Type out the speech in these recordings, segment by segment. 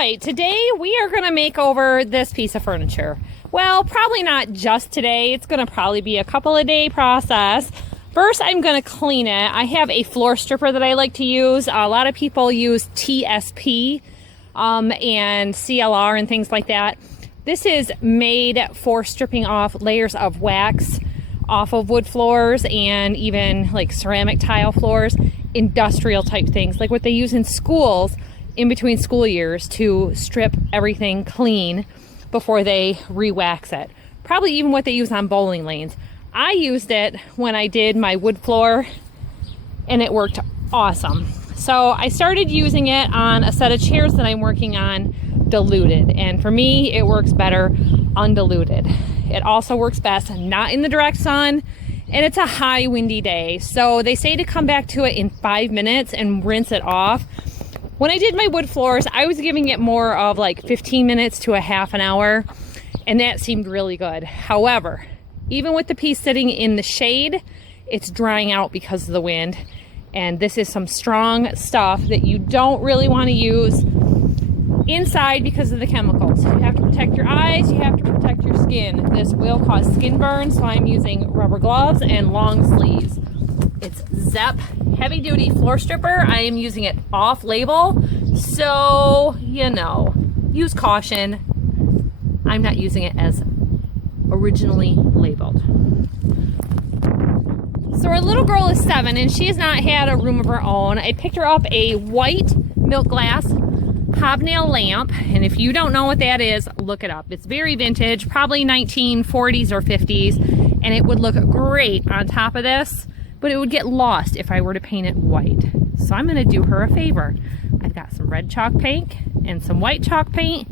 right, today we are going to make over this piece of furniture. Well, probably not just today. It's going to probably be a couple of day process. First, I'm going to clean it. I have a floor stripper that I like to use. A lot of people use TSP and CLR and things like that. This is made for stripping off layers of wax off of wood floors and even like ceramic tile floors, industrial type things, like what they use in schools in between school years to strip everything clean before they re-wax it. Probably even what they use on bowling lanes. I used it when I did my wood floor and it worked awesome. So I started using it on a set of chairs that I'm working on diluted, and for me it works better undiluted. It also works best not in the direct sun, and it's a high windy day, so they say to come back to it in 5 minutes and rinse it off. When I did my wood floors, I was giving it more of like 15 minutes to a half an hour, and that seemed really good. However, even with the piece sitting in the shade, it's drying out because of the wind, and this is some strong stuff that you don't really want to use inside because of the chemicals. You have to protect your eyes, you have to protect your skin. This will cause skin burns, so I'm using rubber gloves and long sleeves. It's Zepp heavy duty floor stripper. I am using it off label, so you know, use caution. I'm not using it as originally labeled. So our little girl is 7 and she has not had a room of her own. I picked her up a white milk glass hobnail lamp, and if you don't know what that is, look it up. It's very vintage, probably 1940s or 50s, and it would look great on top of this, but it would get lost if I were to paint it white. So I'm going to do her a favor. I've got some red chalk paint and some white chalk paint,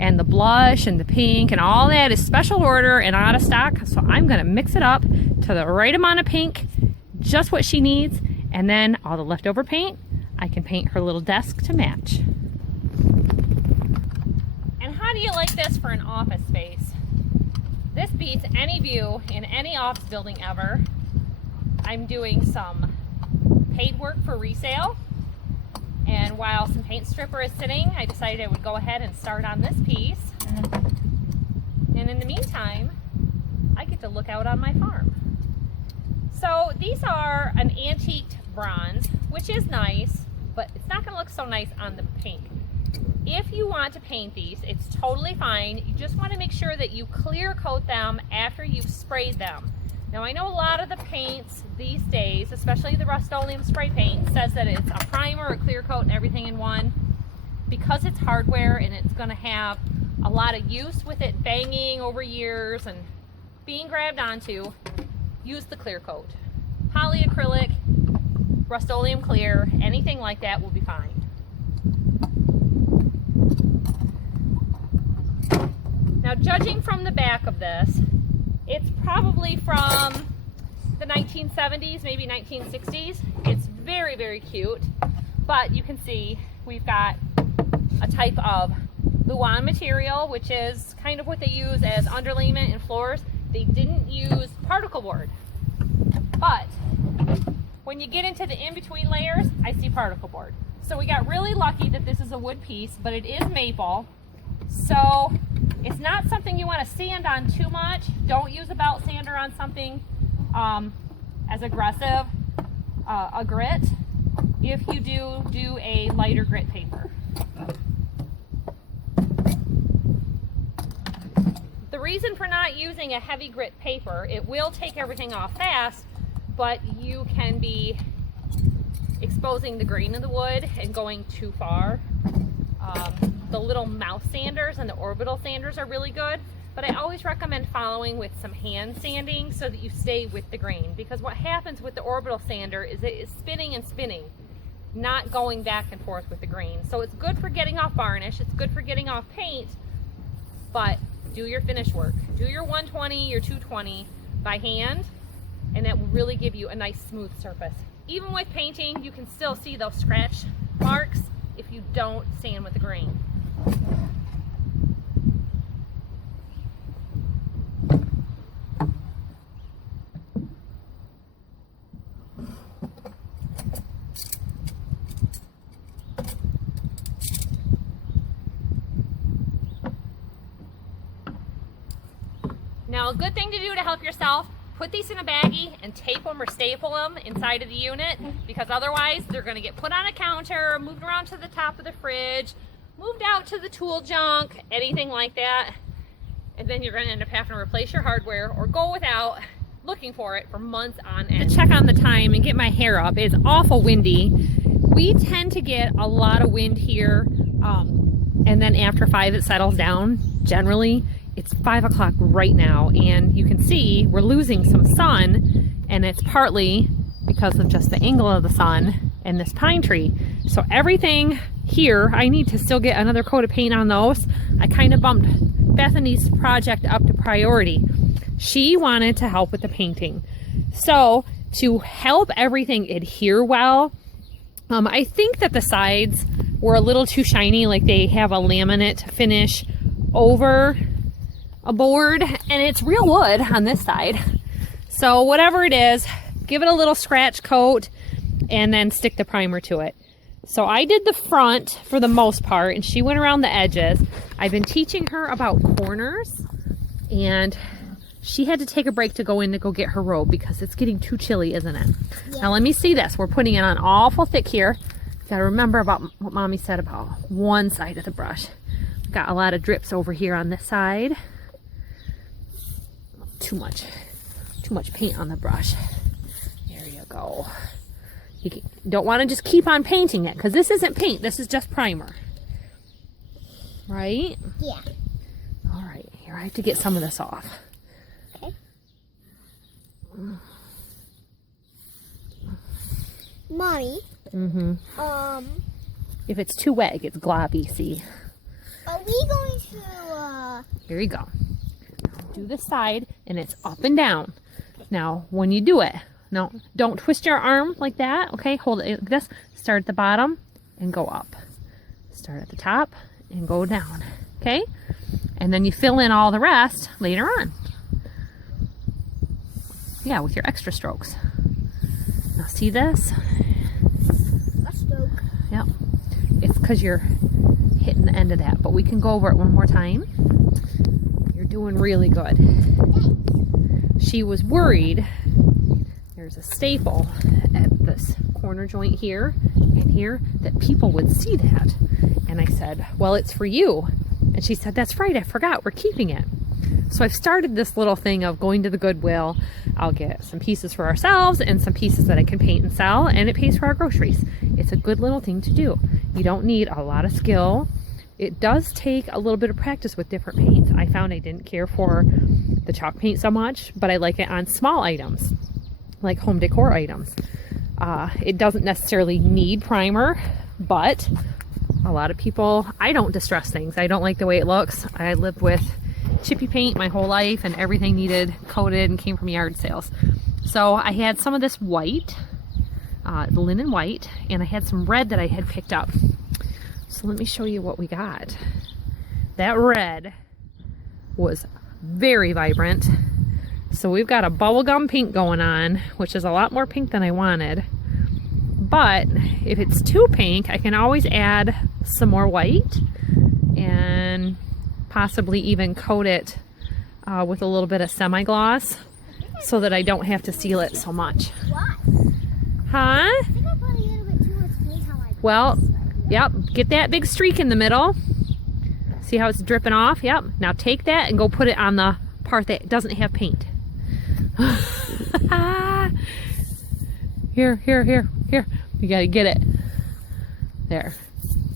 and the blush and the pink and all that is special order and out of stock, so I'm going to mix it up to the right amount of pink, just what she needs, and then all the leftover paint, I can paint her little desk to match. How do you like this for an office space? This beats any view in any office building ever. I'm doing some paint work for resale, and while some paint stripper is sitting, I decided I would go ahead and start on this piece. And in the meantime, I get to look out on my farm. So these are an antiqued bronze, which is nice, but it's not going to look so nice on the paint. If you want to paint these, it's totally fine. You just want to make sure that you clear coat them after you've sprayed them. Now I know a lot of the paints these days, especially the Rust-Oleum spray paint, says that it's a primer, a clear coat, and everything in one. Because it's hardware and it's going to have a lot of use with it banging over years and being grabbed onto, use the clear coat. Polyacrylic, Rust-Oleum clear, anything like that will be fine. Now, judging from the back of this, it's probably from the 1970s, maybe 1960s. It's very, very cute, but you can see we've got a type of Luan material, which is kind of what they use as underlayment in floors. They didn't use particle board, but when you get into the in-between layers, I see particle board. So we got really lucky that this is a wood piece, but it is maple, so it's not something you want to sand on too much. Don't use a belt sander on something as aggressive a grit. If you do a lighter grit paper. The reason for not using a heavy grit paper, it will take everything off fast, but you can be exposing the grain of the wood and going too far. The little mouth sanders and the orbital sanders are really good, but I always recommend following with some hand sanding so that you stay with the grain, because what happens with the orbital sander is it is spinning and spinning, not going back and forth with the grain. So it's good for getting off varnish, it's good for getting off paint, but do your finish work. Do your 120, your 220 by hand, and that will really give you a nice smooth surface. Even with painting, you can still see those scratch marks if you don't sand with the grain. Now, a good thing to do to help yourself, put these in a baggie and tape them or staple them inside of the unit, because otherwise they're going to get put on a counter, moved around to the top of the fridge, moved out to the tool junk, anything like that. And then you're going to end up having to replace your hardware or go without looking for it for months on end. To check on the time and get my hair up, it's awful windy. We tend to get a lot of wind here, and then after 5 it settles down. Generally, it's 5 o'clock right now, and you can see we're losing some sun, and it's partly because of just the angle of the sun and this pine tree. So everything here, I need to still get another coat of paint on those. I kind of bumped Bethany's project up to priority. She wanted to help with the painting. So to help everything adhere well, I think that the sides were a little too shiny, like they have a laminate finish over a board, and it's real wood on this side. So whatever it is, give it a little scratch coat and then stick the primer to it. So I did the front for the most part, and she went around the edges. I've been teaching her about corners, and she had to take a break to go in to go get her robe because it's getting too chilly, isn't it? Yeah. Now let me see this. We're putting it on awful thick here. Gotta remember about what Mommy said about one side of the brush. Got a lot of drips over here on this side. Too much paint on the brush. There you go. You don't want to just keep on painting it, because this isn't paint, this is just primer. Right? Yeah. All right, here I have to get some of this off. Okay. Mommy. If it's too wet, it gets globby, see? Are we going to, Here you go. Do this side, and it's up and down. Now, when you do it, no, don't twist your arm like that, okay? Hold it like this. Start at the bottom and go up. Start at the top and go down, okay? And then you fill in all the rest later on. Yeah, with your extra strokes. Now, see this? a stroke? Yep. It's because you're hitting the end of that, but we can go over it one more time. You're doing really good. She was worried. There's a staple at this corner joint here and here that people would see that. And I said, well, it's for you. And she said, that's right, I forgot, we're keeping it. So I've started this little thing of going to the Goodwill. I'll get some pieces for ourselves and some pieces that I can paint and sell, and it pays for our groceries. It's a good little thing to do. You don't need a lot of skill. It does take a little bit of practice with different paints. I found I didn't care for the chalk paint so much, but I like it on small items, like home decor items. It doesn't necessarily need primer, but a lot of people, I don't distress things. I don't like the way it looks. I lived with chippy paint my whole life, and everything needed coated and came from yard sales. So I had some of this white, the linen white, and I had some red that I had picked up. So let me show you what we got. That red was very vibrant. So we've got a bubblegum pink going on, which is a lot more pink than I wanted. But if it's too pink, I can always add some more white and possibly even coat it with a little bit of semi-gloss so that I don't have to seal it so much. Why? Huh? I think I put a little bit too much paint on my brush. Well, yep, get that big streak in the middle. See how it's dripping off? Yep. Now take that and go put it on the part that doesn't have paint. Here. You gotta get it. There.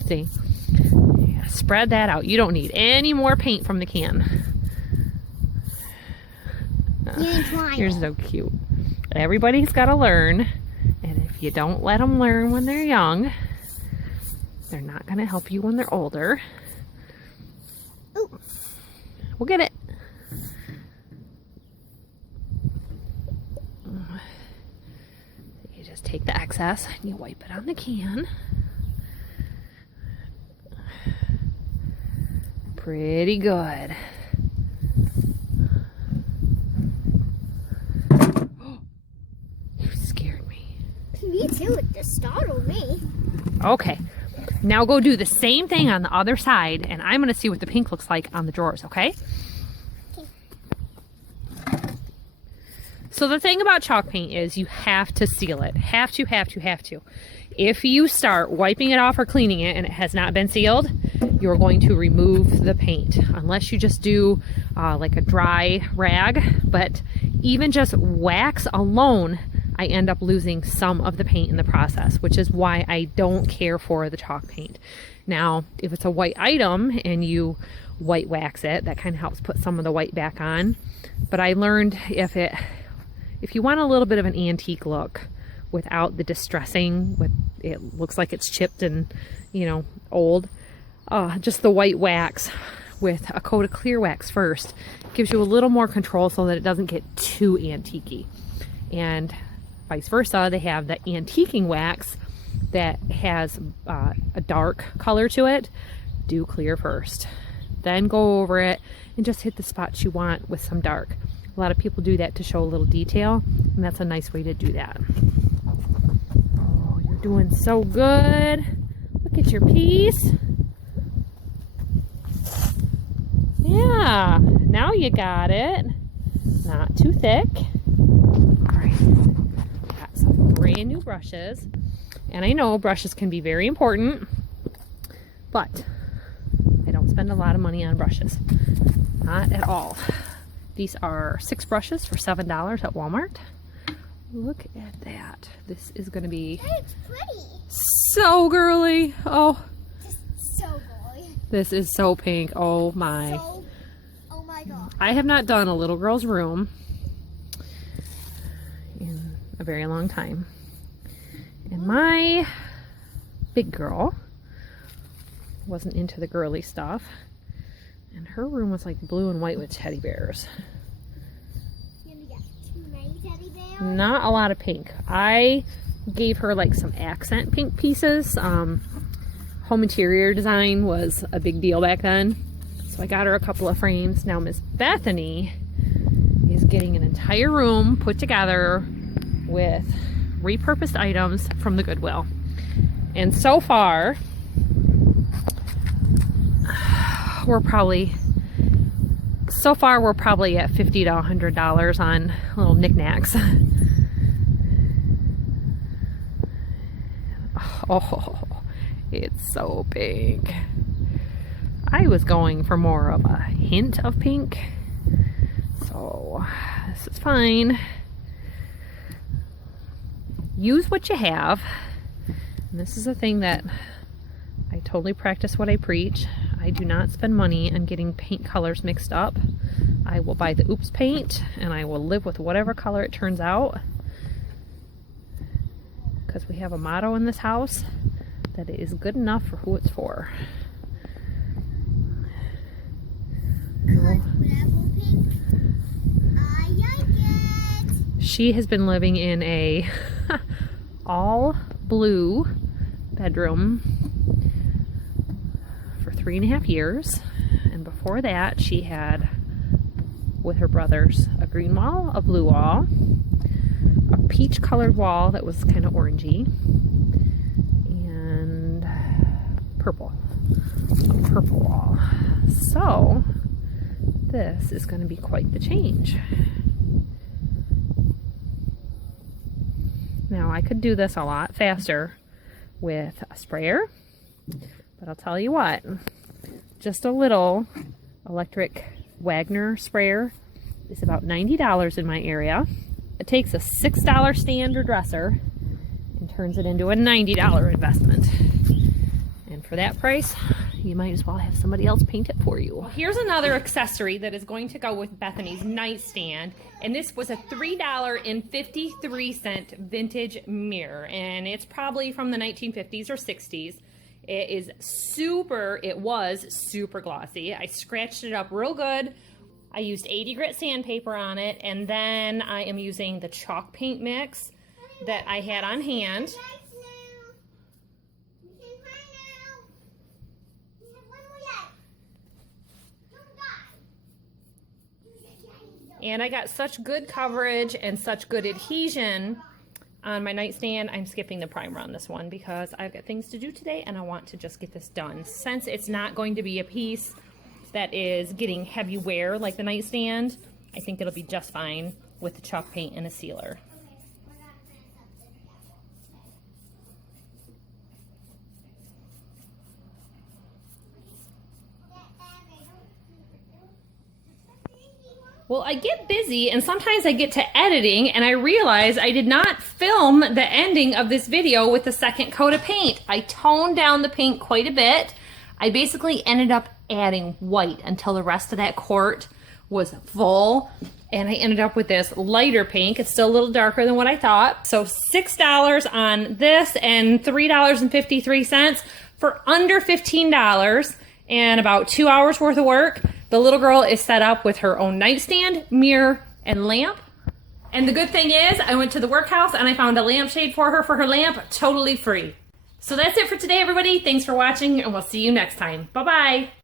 See? Yeah, spread that out. You don't need any more paint from the can. You're so cute. Everybody's gotta learn. And if you don't let them learn when they're young, they're not gonna help you when they're older. Ooh. We'll get it. You just take the excess and you wipe it on the can. Pretty good. You scared me. Me too, it just startled me. Okay, now go do the same thing on the other side, and I'm going to see what the pink looks like on the drawers, okay? Okay. So the thing about chalk paint is you have to seal it. Have to. If you start wiping it off or cleaning it and it has not been sealed, you're going to remove the paint. Unless you just do like a dry rag. But even just wax alone, I end up losing some of the paint in the process, which is why I don't care for the chalk paint. Now, if it's a white item and you white wax it, that kind of helps put some of the white back on. But I learned if you want a little bit of an antique look without the distressing, with it looks like it's chipped and, you know, old, just the white wax with a coat of clear wax first gives you a little more control so that it doesn't get too antique-y. And vice versa, they have the antiquing wax that has a dark color to it. Do clear first, then go over it and just hit the spots you want with some dark. A lot of people do that to show a little detail, and that's a nice way to do that. Oh, you're doing so good. Look at your piece. Yeah, now you got it. Not too thick. All right, got some brand new brushes. And I know brushes can be very important, but I don't spend a lot of money on brushes. Not at all. These are 6 brushes for $7 at Walmart. Look at that. This is going to be It's pretty. so girly. Oh, So girly. this is so pink. Oh my. Oh my god. I have not done a little girl's room in a very long time. And my big girl wasn't into the girly stuff. And her room was like blue and white with teddy bears. You got too many teddy bears? Not a lot of pink. I gave her like some accent pink pieces. Home interior design was a big deal back then. So I got her a couple of frames. Now Miss Bethany is getting an entire room put together with repurposed items from the Goodwill. And so far, we're probably at $50 to $100 on little knickknacks. Oh, it's so pink. I was going for more of a hint of pink, so this is fine. Use what you have. And this is a thing that I totally practice what I preach. I do not spend money on getting paint colors mixed up. I will buy the oops paint and I will live with whatever color it turns out. Because we have a motto in this house that it is good enough for who it's for. She has been living in a all blue bedroom for 3.5 years, and before that she had, with her brothers, a green wall, a blue wall, a peach colored wall that was kind of orangey, and a purple wall. So this is going to be quite the change. Now I could do this a lot faster with a sprayer, but I'll tell you what, just a little electric Wagner sprayer is about $90 in my area. It takes a $6 stand or dresser and turns it into a $90 investment. And for that price, you might as well have somebody else paint it for you. Well, here's another accessory that is going to go with Bethany's nightstand. And this was a $3.53 vintage mirror. And it's probably from the 1950s or 60s. It was super glossy. I scratched it up real good. I used 80 grit sandpaper on it. And then I am using the chalk paint mix that I had on hand. And I got such good coverage and such good adhesion on my nightstand. I'm skipping the primer on this one because I've got things to do today and I want to just get this done. Since it's not going to be a piece that is getting heavy wear like the nightstand, I think it'll be just fine with the chalk paint and a sealer. Well, I get busy and sometimes I get to editing and I realize I did not film the ending of this video with the second coat of paint. I toned down the paint quite a bit. I basically ended up adding white until the rest of that quart was full. And I ended up with this lighter pink. It's still a little darker than what I thought. So $6 on this and $3.53 for under $15 and about 2 hours worth of work. The little girl is set up with her own nightstand, mirror, and lamp. And the good thing is I went to the workhouse and I found a lampshade for her lamp, totally free. So that's it for today, everybody. Thanks for watching and we'll see you next time. Bye-bye.